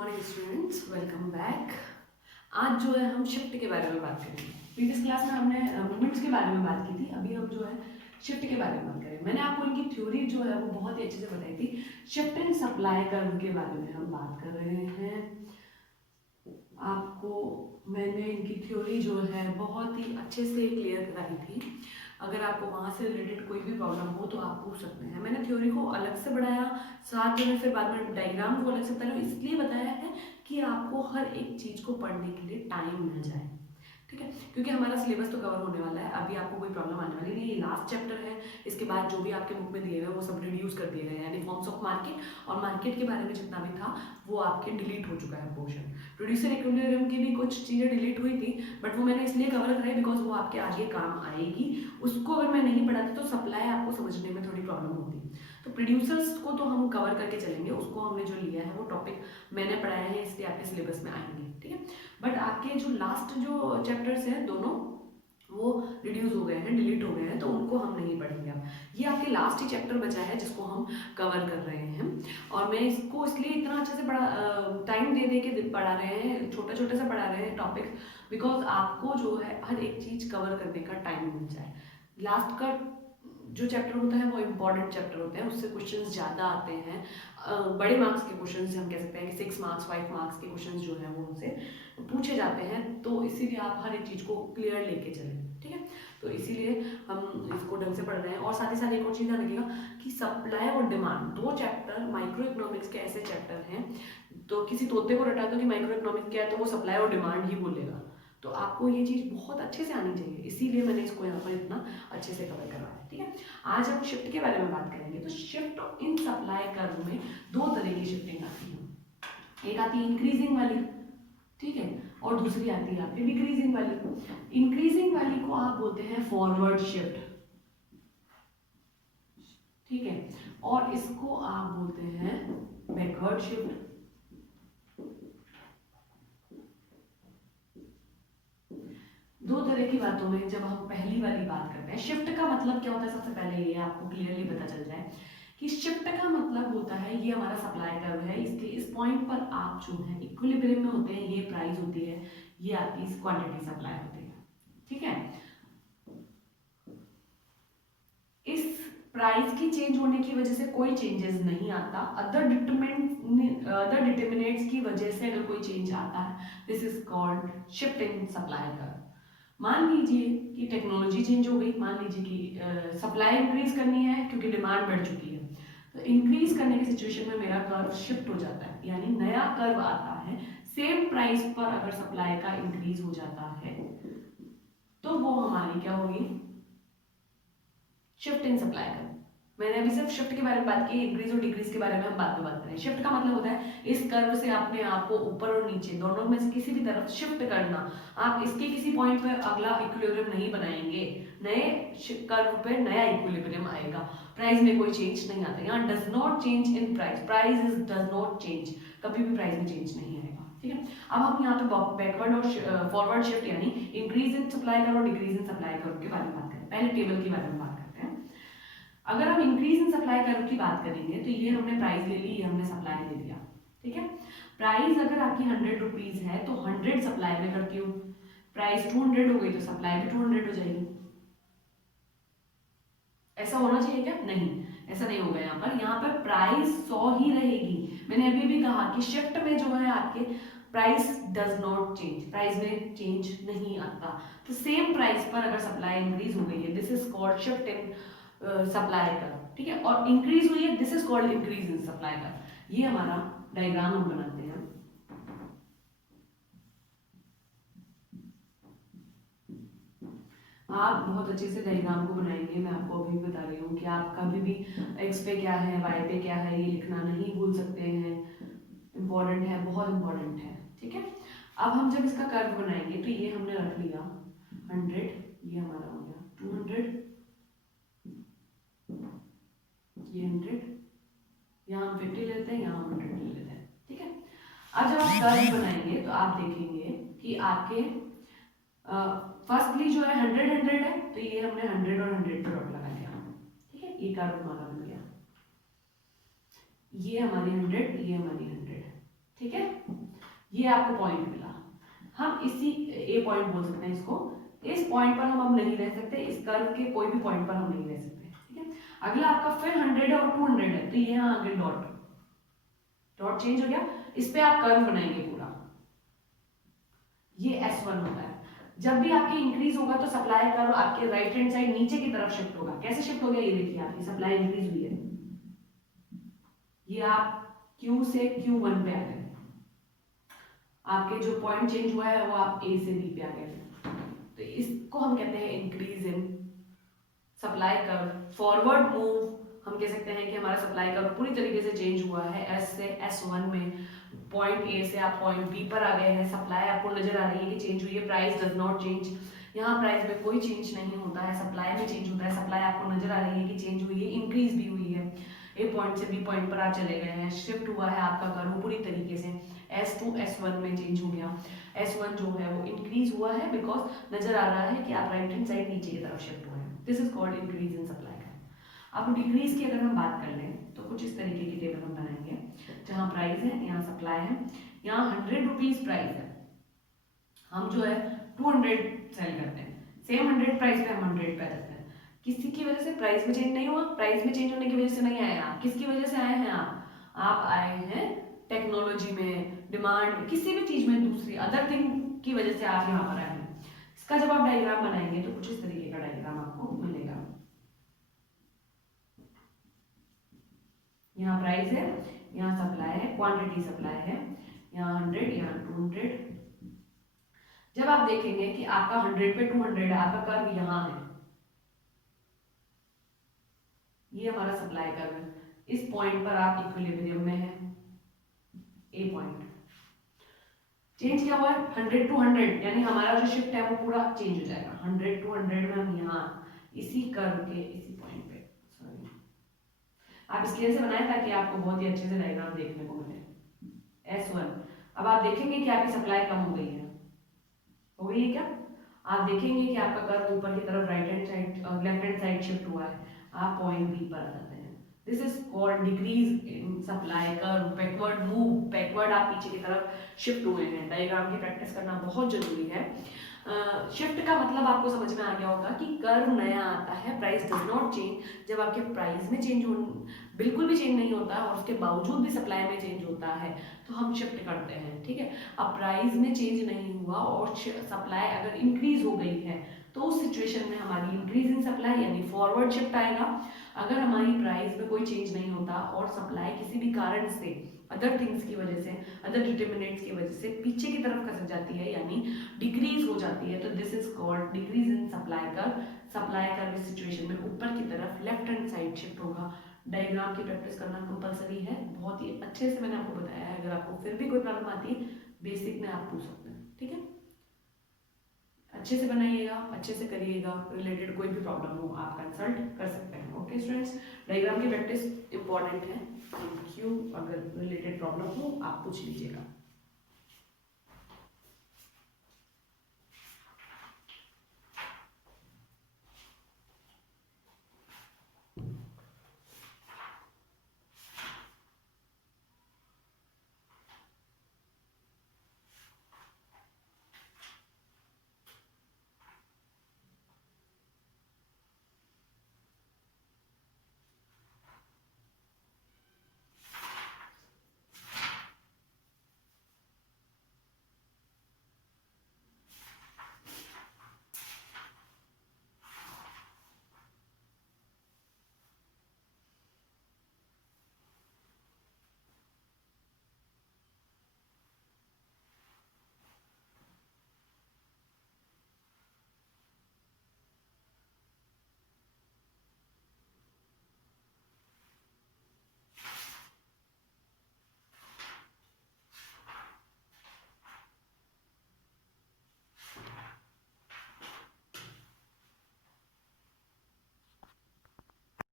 Morning students, welcome back. आज जो है हम शिफ्ट के बारे में बात करेंगे। प्रीवियस क्लास में हमने मोमेंट्स के बारे में बात की थी, अभी हम जो है शिफ्ट के बारे में बात करेंगे। मैंने आपको इनकी थ्योरी जो है वो बहुत ही अच्छे से बताई थी। शिफ्ट एंड सप्लाई कर्व के बारे में हम बात कर रहे हैं। आपको मैंने इनकी थ्योरी जो है बहुत ही अच्छे से क्लियर कराई थी। अगर आपको वहाँ से रिलेटेड कोई भी प्रॉब्लम हो तो आप पूछ सकते हैं। मैंने थ्योरी को अलग से बढ़ाया, साथ में फिर बाद में डायग्राम को अलग से बताया, इसलिए बताया है कि आपको हर एक चीज़ को पढ़ने के लिए टाइम मिल जाए, ठीक है। क्योंकि हमारा सिलेबस तो कवर होने वाला है, अभी आपको कोई प्रॉब्लम आने वाली नहीं। ये लास्ट चैप्टर है, इसके बाद जो भी आपके बुक में दिए हुए वो सब रिड्यूस कर दिए गए हैं, यानी फॉर्म्स ऑफ मार्केट और मार्केट के बारे में जितना भी था वो आपके डिलीट हो चुका है पोर्शन। प्रोड्यूसर इक्विलिब्रियम की भी कुछ चीज़ें डिलीट हुई थी, बट वो मैंने इसलिए कवर कराई बिकॉज वो आपके आगे काम आएगी। उसको अगर मैं नहीं पढ़ाती तो सप्लाई आपको समझने में थोड़ी प्रॉब्लम होती। तो प्रोड्यूसर्स को तो हम कवर करके चलेंगे, उसको हमने जो लिया है वो टॉपिक मैंने पढ़ाया है, इसलिए आपके सिलेबस में आएंगे, ठीक है। बट आपके जो लास्ट जो चैप्टर्स हैं दोनों वो रिड्यूस हो गए हैं, डिलीट हो गए हैं, तो उनको हम नहीं पढ़ेंगे अब। ये आपके लास्ट ही चैप्टर बचा है जिसको हम कवर कर रहे हैं। और मैं इसको इसलिए इतना अच्छे से टाइम दे के पढ़ा रहे हैं, छोटे छोटे से पढ़ा रहे हैं टॉपिक, बिकॉज आपको जो है हर एक चीज़ कवर करने का टाइम मिल जाए। लास्ट का जो चैप्टर होता है वो इम्पॉर्टेंट चैप्टर होते हैं, उससे क्वेश्चंस ज़्यादा आते हैं। बड़े मार्क्स के क्वेश्चंस हम कह सकते हैं कि 6 मार्क्स 5 मार्क्स के क्वेश्चंस जो है वो उनसे पूछे जाते हैं, तो इसीलिए आप हर एक चीज़ को क्लियर लेके चलें, ठीक है। तो इसीलिए हम इसको ढंग से पढ़ रहे हैं। और साथ ही साथ एक और चीज़ ध्यान रखिएगा कि सप्लाई और डिमांड, दो चैप्टर माइक्रो इकोनॉमिक्स के ऐसे चैप्टर हैं, तो किसी तोते को रटा दो कि माइक्रो इकोनॉमिक्स क्या है तो वो सप्लाई और डिमांड ही बोलेगा। तो आपको ये चीज़ बहुत अच्छे से आनी चाहिए, इसीलिए मैंने इसको यहाँ पर इतना अच्छे से कवर करवाया, ठीक है। आज हम शिफ्ट के बारे में बात करेंगे। तो शिफ्ट इन सप्लाई कर्व में दो तरह की शिफ्टिंग आती है, एक आती है इंक्रीजिंग वाली, ठीक है, और दूसरी आती है आपकी डिक्रीजिंग वाली। इंक्रीजिंग वाली को आप बोलते हैं फॉरवर्ड शिफ्ट, ठीक है, और इसको आप बोलते हैं बैकवर्ड शिफ्ट। दो तरह की बातों में जब हम पहली वाली बात करते हैं, शिफ्ट का मतलब क्या होता है, सबसे पहले ये आपको क्लियरली पता चल जाए कि शिफ्ट का मतलब होता है ये हमारा सप्लाई कर्व है, इसके इस पॉइंट पर आप जो है इक्विलिब्रियम में होते हैं, ये प्राइस होती है, ये आपकी क्वांटिटी सप्लाई होती है, ठीक है। इस प्राइस की चेंज होने की वजह से कोई चेंजेस नहीं आता, अदर डिटर्मिनेट्स की वजह से अगर कोई चेंज आता है, this is called shift in supply curve. मान लीजिए कि टेक्नोलॉजी चेंज हो गई, मान लीजिए कि सप्लाई इंक्रीज करनी है क्योंकि डिमांड बढ़ चुकी है, तो इंक्रीज करने की सिचुएशन में मेरा कर्व शिफ्ट हो जाता है, यानी नया कर्व आता है। सेम प्राइस पर अगर सप्लाई का इंक्रीज हो जाता है तो वो हमारी क्या होगी, शिफ्ट इन सप्लाई कर्व। मैंने अभी सिर्फ शिफ्ट के बारे में बात की, इंक्रीज और डिक्रीज के बारे में हम बाद में बात करें। शिफ्ट का मतलब होता है इस कर्व से अपने आप को ऊपर और नीचे दोनों में से किसी भी तरफ शिफ्ट करना। आप इसके किसी पॉइंट पर अगला इक्विलिब्रियम नहीं बनाएंगे, नए कर्व पे नया इक्विलिब्रियम आएगा, प्राइस में कोई चेंज नहीं आता। यहाँ does not change in price, price is does not change, कभी भी प्राइस में चेंज नहीं आएगा, ठीक है। अब हम यहाँ पे बैकवर्ड और फॉरवर्ड शिफ्ट यानी इंक्रीज इन सप्लाई कर्व और डिक्रीज इन सप्लाई कर्व के बारे में बात करें। पहले टेबल के बारे में बात करते हैं। अगर हम इंक्रीज इन सप्लाई कर्व की बात करेंगे तो ये हमने प्राइस ले ली, ये हमने सप्लाई ले लिया, ठीक है। प्राइस अगर आपकी 100 रुपीज है तो 100 सप्लाई में करती हूँ, प्राइस 200 हो गई तो सप्लाई भी 200 हो जाएगी। ऐसा होना चाहिए क्या? नहीं, ऐसा नहीं होगा। यहाँ पर प्राइस 100 ही रहेगी। मैंने अभी भी कहा कि शिफ्ट में जो है आपके price does not change, price में चेंज नहीं आता। तो सेम प्राइस पर अगर सप्लाई इंक्रीज हो गई है, this is called shift in supply curve, ठीक है, और इंक्रीज हुई है, this is called increase in supply curve. ये हमारा डायग्राम हम बनाते हैं। आप बहुत अच्छे से डायग्राम को बनाएंगे, मैं आपको अभी बता रही हूँ कि आप कभी भी एक्स पे क्या है वाई पे क्या है ये लिखना नहीं भूल सकते हैं, इंपॉर्टेंट है, बहुत इंपॉर्टेंट है, ठीक है। अब हम जब इसका कर्व बनाएंगे तो ये हमने रख लिया 100, ये हमारा हो गया 200, ये 100, यहाँ हम 50 लेते हैं, यहाँ हम 100 ले लेते हैं, ठीक है। अब जब आप कर्व बनाएंगे तो आप देखेंगे कि आपके फर्स्टली जो है 100 है, तो ये हमने 100 और 100 पर डॉट लगा दिया, ठीक है, ये कर्व हमारा बन गया। ये हमारी 100, ये हमारी 100, ठीक है, ये आपको पॉइंट मिला। हम इसी ए पॉइंट बोल सकते हैं इसको। इस पॉइंट पर हम अब नहीं रह सकते, इस कर्व के कोई भी पॉइंट पर हम नहीं रह सकते, ठीक है। अगला आपका फिर 100 और 200 है, तो ये यहाँ आगे डॉट, डॉट चेंज हो गया, इस पे आप कर्व बनाएंगे पूरा, ये S1 होता है। जब भी आपकी इंक्रीज होगा तो सप्लाई कर्व आपके राइट हैंड साइड नीचे की तरफ शिफ्ट होगा। कैसे शिफ्ट हो गया ये देखिए, आपकी सप्लाई इंक्रीज हुई है, ये आप Q से Q1 पे आ गए, आपके जो पॉइंट चेंज हुआ है वो आप A से B पे आ गए, तो इसको हम कहते हैं increase in supply curve. Forward move हम कह सकते हैं कि हमारा सप्लाई कर्व पूरी तरीके से चेंज हुआ है, S से S1 में, पॉइंट A से आप पॉइंट B पर आ गए हैं। सप्लाई आपको नजर आ रही है कि चेंज हुई है, प्राइस डज नॉट चेंज, यहाँ प्राइस में कोई चेंज नहीं होता है, सप्लाई में चेंज होता है। सप्लाई आपको नजर आ रही है कि चेंज हुई है, इंक्रीज भी हुई है, A पॉइंट से B पॉइंट पर आप चले गए हैं, शिफ्ट हुआ है आपका कर्व पूरी तरीके से, S2 S1 में चेंज हो गया। S1 जो है वो इंक्रीज हुआ है बिकॉज नजर आ रहा है कि आप राइट हैंड साइड नीचे की तरफ शिफ्ट हुए हैं। This is called increase in supply. अब डिक्रीज की अगर हम बात कर लें तो कुछ इस तरीके की टेबल हम बनाएंगे, जहाँ प्राइस है, यहाँ सप्लाई है, यहाँ 100 रुपीज प्राइस है, हम जो है 200 सेल करते हैं, सेम 100 प्राइस पे हम 100 पे देते हैं। किसी की वजह से प्राइस में चेंज नहीं हुआ, प्राइस में चेंज होने की वजह से नहीं आए आप, किसकी वजह से आए हैं आप आए हैं टेक्नोलॉजी में, डिमांड में, किसी भी चीज में, दूसरी अदर थिंग की वजह से आप यहाँ पर आए हैं। इसका जब आप डायग्राम बनाएंगे तो कुछ इस तरीके का डायग्राम आपको मिलेगा। यहाँ प्राइस है, यहाँ सप्लाई है, क्वांटिटी सप्लाई है, यहाँ 100, यहाँ 200। जब आप देखेंगे कि आपका 100 पे 200 है, आपका कर्व यहाँ है, ये हमारा सप्लाई कर्व है, इस पॉइंट पर आप इक्विलिब्रियम में है, ए पॉइंट। चेंज क्या हुआ है 100 to 100, यानी हमारा जो शिफ्ट है वो पूरा चेंज हो जाएगा। 100 to 100 में हम यहाँ इसी कर्व के इसी पॉइंट पे, सॉरी आप स्केल से बनाए ताकि आपको बहुत ही अच्छे से डायग्राम देखने को मिले। S1, अब आप देखेंगे कि आपकी सप्लाई कम हो गई है, हो गई है क्या? आप देखेंगे कि आपका कर्व ऊपर की तरफ right hand side left hand side shift हुआ है, आप पॉइंट बी पर आ जाते हैं। This is called decrease in supply curve, backward move, backward आप पीछे की तरफ शिफ्ट हुए हैं। डायग्राम की प्रैक्टिस करना बहुत जरूरी है। शिफ्ट का मतलब आपको समझ में आ गया होगा कि कर्व नया आता है, प्राइस डज नॉट चेंज। जब आपके प्राइस में चेंज हो बिल्कुल भी चेंज नहीं होता और उसके बावजूद भी सप्लाई में चेंज होता है तो हम शिफ्ट करते हैं, ठीक है। अब प्राइस में चेंज नहीं हुआ और सप्लाई अगर इंक्रीज हो गई है तो उस सिचुएशन में हमारी इंक्रीज इन सप्लाई यानी फॉरवर्ड शिफ्ट आएगा। अगर हमारी प्राइस में कोई चेंज नहीं होता और सप्लाई किसी भी कारण से, अदर थिंग्स की वजह से, अदर डिटर्मिनेंट्स की वजह से पीछे की तरफ खसक जाती है यानी डिक्रीज हो जाती है, तो this is called decrease in supply curve. Supply curve इस सिचुएशन में ऊपर की तरफ लेफ्ट हैंड साइड शिफ्ट होगा। डायग्राम की प्रैक्टिस करना कंपलसरी है, बहुत ही अच्छे से मैंने आपको बताया है। अगर आपको फिर भी कोई प्रॉब्लम आती है बेसिक में आप पूछ सकते हैं, ठीक है। अच्छे से बनाइएगा, अच्छे से करिएगा, रिलेटेड कोई भी प्रॉब्लम हो आप कंसल्ट कर सकते हैं। ओके स्टूडेंट्स, डायग्राम की प्रैक्टिस इंपॉर्टेंट है। Thank you. अगर रिलेटेड प्रॉब्लम हो आप पूछ लीजिएगा।